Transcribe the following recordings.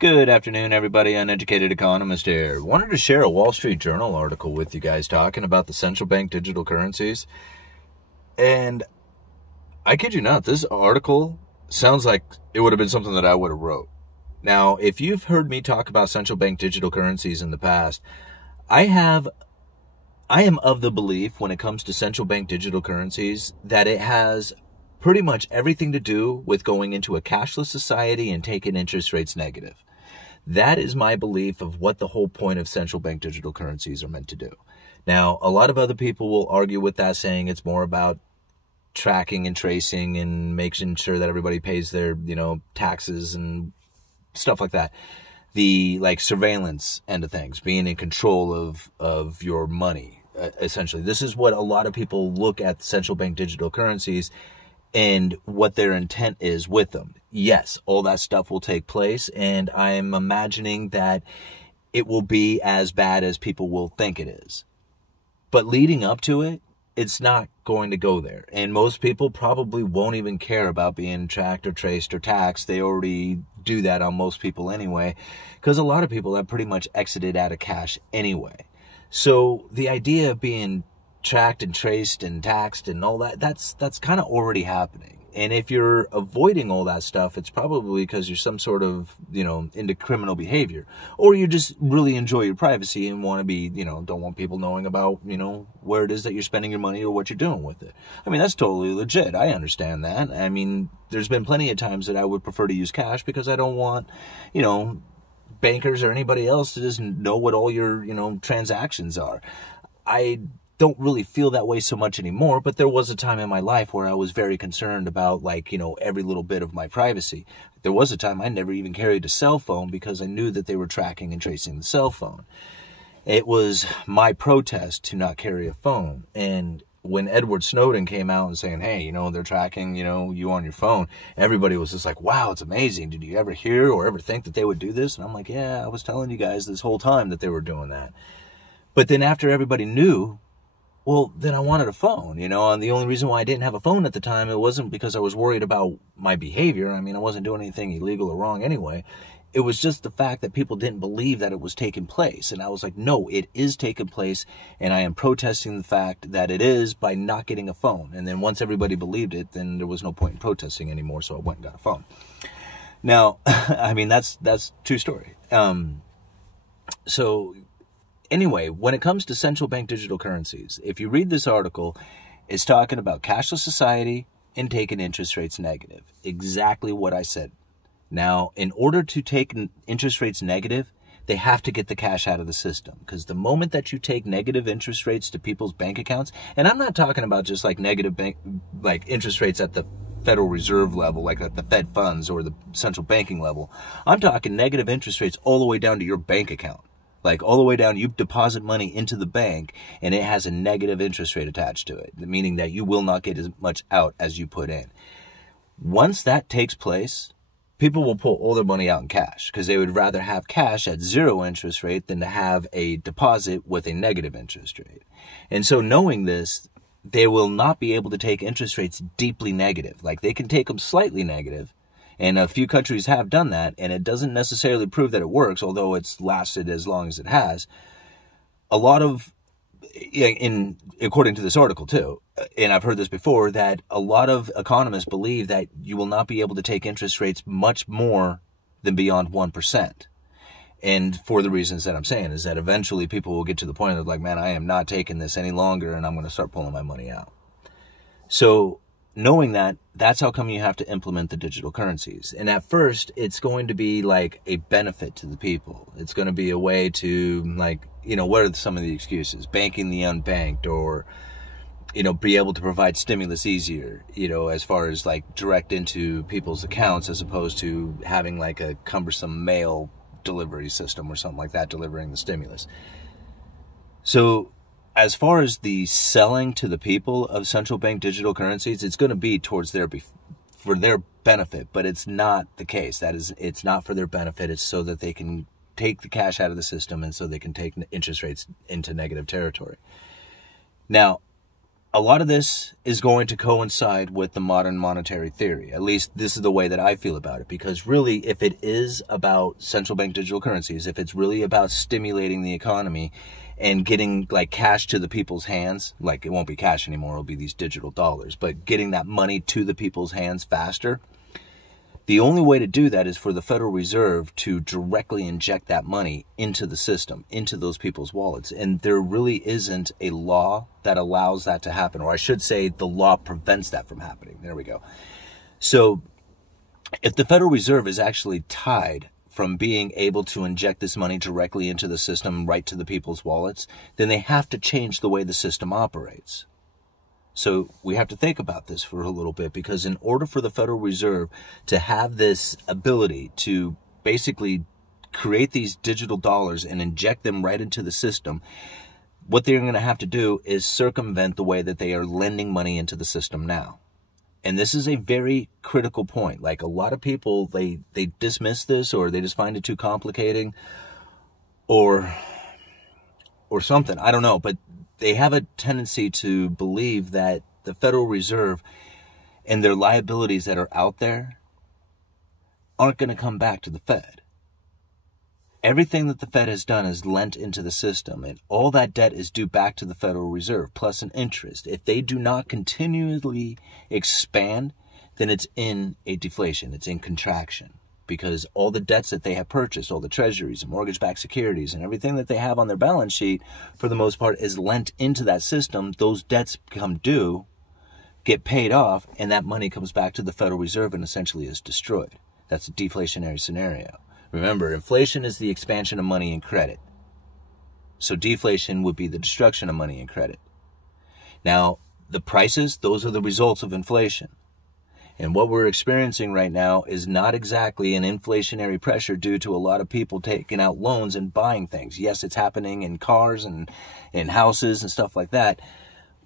Good afternoon, everybody. Uneducated Economist here. Wanted to share a Wall Street Journal article with you guys talking about the central bank digital currencies. And I kid you not, this article sounds like it would have been something that I would have wrote. Now, if you've heard me talk about central bank digital currencies in the past, I am of the belief when it comes to central bank digital currencies that it has pretty much everything to do with going into a cashless society and taking interest rates negative. That is my belief of what the whole point of central bank digital currencies are meant to do. Now, a lot of other people will argue with that, saying it's more about tracking and tracing and making sure that everybody pays their, taxes and stuff like that. The surveillance end of things, being in control of your money, essentially. This is what a lot of people look at central bank digital currencies and what their intent is with them. Yes, all that stuff will take place, and I'm imagining that it will be as bad as people will think it is. But leading up to it, it's not going to go there. And most people probably won't even care about being tracked or traced or taxed. They already do that on most people anyway, because a lot of people have pretty much exited out of cash anyway. So the idea of being tracked and traced and taxed and all that, that's kind of already happening. And if you're avoiding all that stuff, it's probably because you're some sort of, into criminal behavior, or you just really enjoy your privacy and want to be, don't want people knowing about, where it is that you're spending your money or what you're doing with it. I mean, that's totally legit. I understand that. I mean, there's been plenty of times that I would prefer to use cash because I don't want, bankers or anybody else to just know what all your, transactions are. I don't really feel that way so much anymore, but there was a time in my life where I was very concerned about every little bit of my privacy. There was a time I never even carried a cell phone because I knew that they were tracking and tracing the cell phone. It was my protest to not carry a phone. And when Edward Snowden came out and saying, hey, they're tracking, you on your phone, everybody was just like, wow, it's amazing. Did you ever hear or ever think that they would do this? And I'm like, yeah, I was telling you guys this whole time that they were doing that. But then after everybody knew, well, then I wanted a phone, and the only reason why I didn't have a phone at the time, it wasn't because I was worried about my behavior. I mean, I wasn't doing anything illegal or wrong anyway. It was just the fact that people didn't believe that it was taking place. And I was like, no, it is taking place, and I am protesting the fact that it is by not getting a phone. And then once everybody believed it, then there was no point in protesting anymore, so I went and got a phone. Now, I mean, that's true story. Anyway, when it comes to central bank digital currencies, if you read this article, it's talking about cashless society and taking interest rates negative. Exactly what I said. Now, in order to take interest rates negative, they have to get the cash out of the system, because the moment that you take negative interest rates to people's bank accounts, and I'm not talking about just negative interest rates at the Federal Reserve level, like at the Fed funds or the central banking level. I'm talking negative interest rates all the way down to your bank account. All the way down, you deposit money into the bank, and it has a negative interest rate attached to it, meaning that you will not get as much out as you put in. Once that takes place, people will pull all their money out in cash, because they would rather have cash at 0 interest rate than to have a deposit with a negative interest rate. And so knowing this, they will not be able to take interest rates deeply negative. They can take them slightly negative, and a few countries have done that, and it doesn't necessarily prove that it works, although it's lasted as long as it has. A lot of, according to this article too, and I've heard this before, that a lot of economists believe that you will not be able to take interest rates much more than beyond 1%. And for the reasons that I'm saying, is that eventually people will get to the point of man, I am not taking this any longer, and I'm going to start pulling my money out. So knowing that, that's how come you have to implement the digital currencies. And at first, it's going to be a benefit to the people. It's going to be a way to, what are some of the excuses? Banking the unbanked, or, be able to provide stimulus easier, as far as direct into people's accounts, as opposed to having a cumbersome mail delivery system or something like that delivering the stimulus. So as far as the selling to the people of central bank digital currencies, it's going to be towards for their benefit, but it's not the case. It's not for their benefit. It's so that they can take the cash out of the system, and so they can take interest rates into negative territory. Now, a lot of this is going to coincide with the modern monetary theory. At least this is the way that I feel about it. Because really, if it is about central bank digital currencies, if it's really about stimulating the economy and getting like cash to the people's hands, like it won't be cash anymore, it'll be these digital dollars, but getting that money to the people's hands faster, the only way to do that is for the Federal Reserve to directly inject that money into the system, into those people's wallets. And there really isn't a law that allows that to happen. Or I should say the law prevents that from happening. There we go. So if the Federal Reserve is actually tied from being able to inject this money directly into the system, right to the people's wallets, then they have to change the way the system operates. So we have to think about this for a little bit, because in order for the Federal Reserve to have this ability to basically create these digital dollars and inject them right into the system, what they're going to have to do is circumvent the way that they are lending money into the system now. And this is a very critical point. Like a lot of people, they dismiss this, or they just find it too complicating, or something. I don't know, but they have a tendency to believe that the Federal Reserve and their liabilities that are out there aren't going to come back to the Fed. Everything that the Fed has done is lent into the system, and all that debt is due back to the Federal Reserve, plus an interest. If they do not continually expand, then it's in a deflation, it's in contraction. Because all the debts that they have purchased, all the treasuries and mortgage-backed securities and everything that they have on their balance sheet, for the most part, is lent into that system. Those debts become due, get paid off, and that money comes back to the Federal Reserve and essentially is destroyed. That's a deflationary scenario. Remember, inflation is the expansion of money and credit. So deflation would be the destruction of money and credit. Now, the prices, those are the results of inflation. And what we're experiencing right now is not exactly an inflationary pressure due to a lot of people taking out loans and buying things. Yes, it's happening in cars and in houses and stuff like that.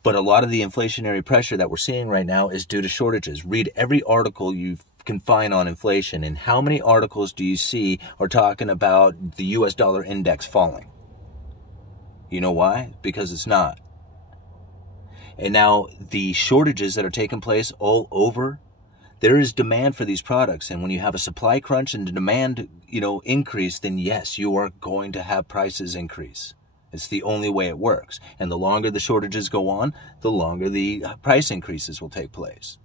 But a lot of the inflationary pressure that we're seeing right now is due to shortages. Read every article you can find on inflation, and how many articles do you see are talking about the US dollar index falling? You know why? Because it's not. And now the shortages that are taking place all over, there is demand for these products, and when you have a supply crunch and the demand, increase, then yes, you are going to have prices increase. It's the only way it works. And the longer the shortages go on, the longer the price increases will take place.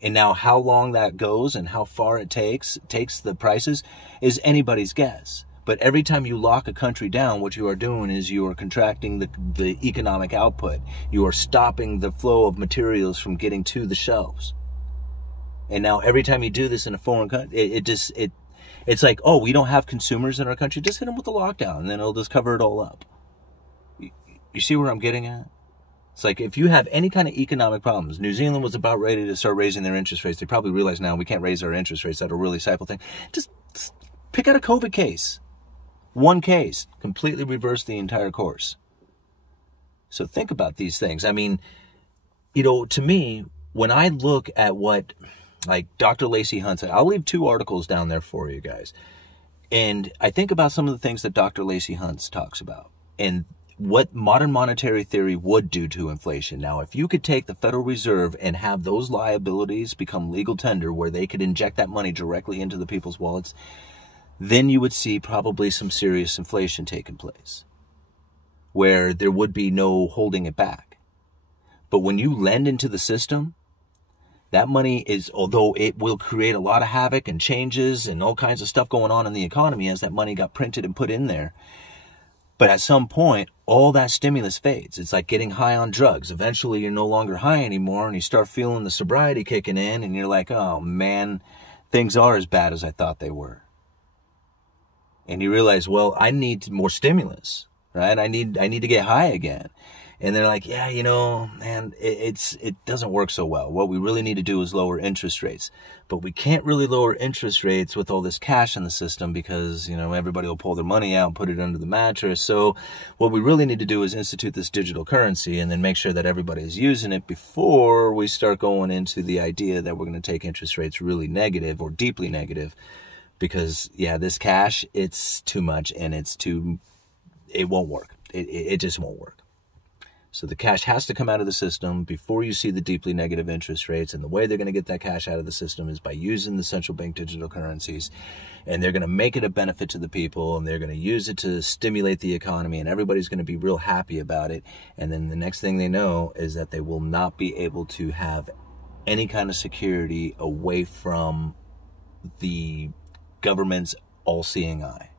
And now how long that goes and how far it takes the prices is anybody's guess. But every time you lock a country down, what you are doing is you are contracting the economic output. You are stopping the flow of materials from getting to the shelves. And now every time you do this in a foreign country, it's like, oh, we don't have consumers in our country. Just hit them with the lockdown, and then it'll just cover it all up. You see where I'm getting at? It's like if you have any kind of economic problems, New Zealand was about ready to start raising their interest rates. They probably realize now we can't raise our interest rates. That'll really stifle things. Just pick out a COVID case. One case, completely reverse the entire course. So think about these things. I mean, to me, when I look at what like Dr. Lacey Hunt said, I'll leave 2 articles down there for you guys. And I think about some of the things that Dr. Lacey Hunt talks about and what modern monetary theory would do to inflation. Now, if you could take the Federal Reserve and have those liabilities become legal tender where they could inject that money directly into the people's wallets, then you would see probably some serious inflation taking place where there would be no holding it back. But when you lend into the system, that money is, although it will create a lot of havoc and changes and all kinds of stuff going on in the economy as that money got printed and put in there. But at some point, all that stimulus fades. It's like getting high on drugs. Eventually, you're no longer high anymore, and you start feeling the sobriety kicking in, and you're like, oh man, things are as bad as I thought they were. And you realize, well, I need more stimulus, right? I need to get high again. And they're like, yeah, man, it doesn't work so well. What we really need to do is lower interest rates. But we can't really lower interest rates with all this cash in the system because, everybody will pull their money out and put it under the mattress. So what we really need to do is institute this digital currency and then make sure that everybody is using it before we start going into the idea that we're going to take interest rates really negative or deeply negative. Because, yeah, this cash, it's too much and it won't work. It just won't work. So the cash has to come out of the system before you see the deeply negative interest rates. And the way they're going to get that cash out of the system is by using the central bank digital currencies. And they're going to make it a benefit to the people, and they're going to use it to stimulate the economy, and everybody's going to be real happy about it. And then the next thing they know is that they will not be able to have any kind of security away from the government's all-seeing eye.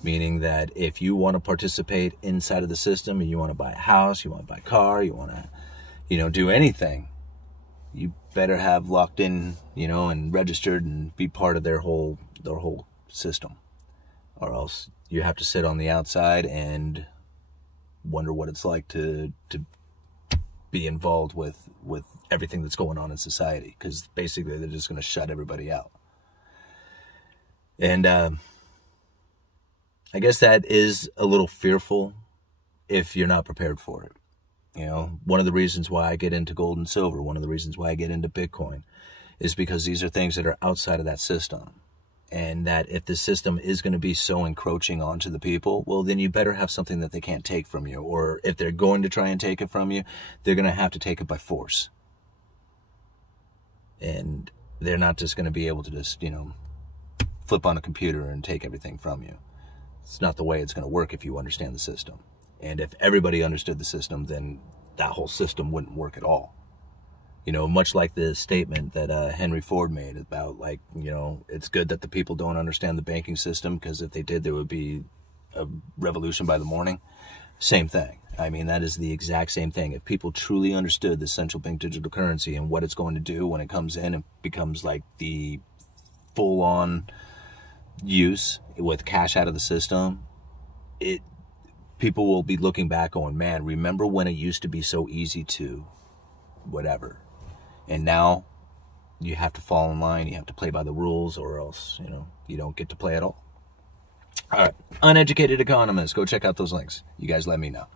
Meaning that if you want to participate inside of the system and you want to buy a house, you want to buy a car, you want to, do anything, you better have locked in, and registered and be part of their whole system. Or else you have to sit on the outside and wonder what it's like to be involved with everything that's going on in society, because basically they're just going to shut everybody out. And I guess that is a little fearful if you're not prepared for it. One of the reasons why I get into gold and silver, one of the reasons why I get into Bitcoin, is because these are things that are outside of that system. And that if the system is going to be so encroaching onto the people, well, then you better have something that they can't take from you. Or if they're going to try and take it from you, they're going to have to take it by force. And they're not just going to be able to just, flip on a computer and take everything from you. It's not the way it's going to work if you understand the system. And if everybody understood the system, then that whole system wouldn't work at all. Much like the statement that Henry Ford made about, it's good that the people don't understand the banking system, because if they did, there would be a revolution by the morning. Same thing. I mean, that is the exact same thing. If people truly understood the central bank digital currency and what it's going to do when it comes in and becomes like the full-on use with cash out of the system, people will be looking back going, man, remember when it used to be so easy to whatever, and now you have to fall in line, you have to play by the rules, or else you don't get to play at all. All right, Uneducated Economist, go check out those links. You guys let me know.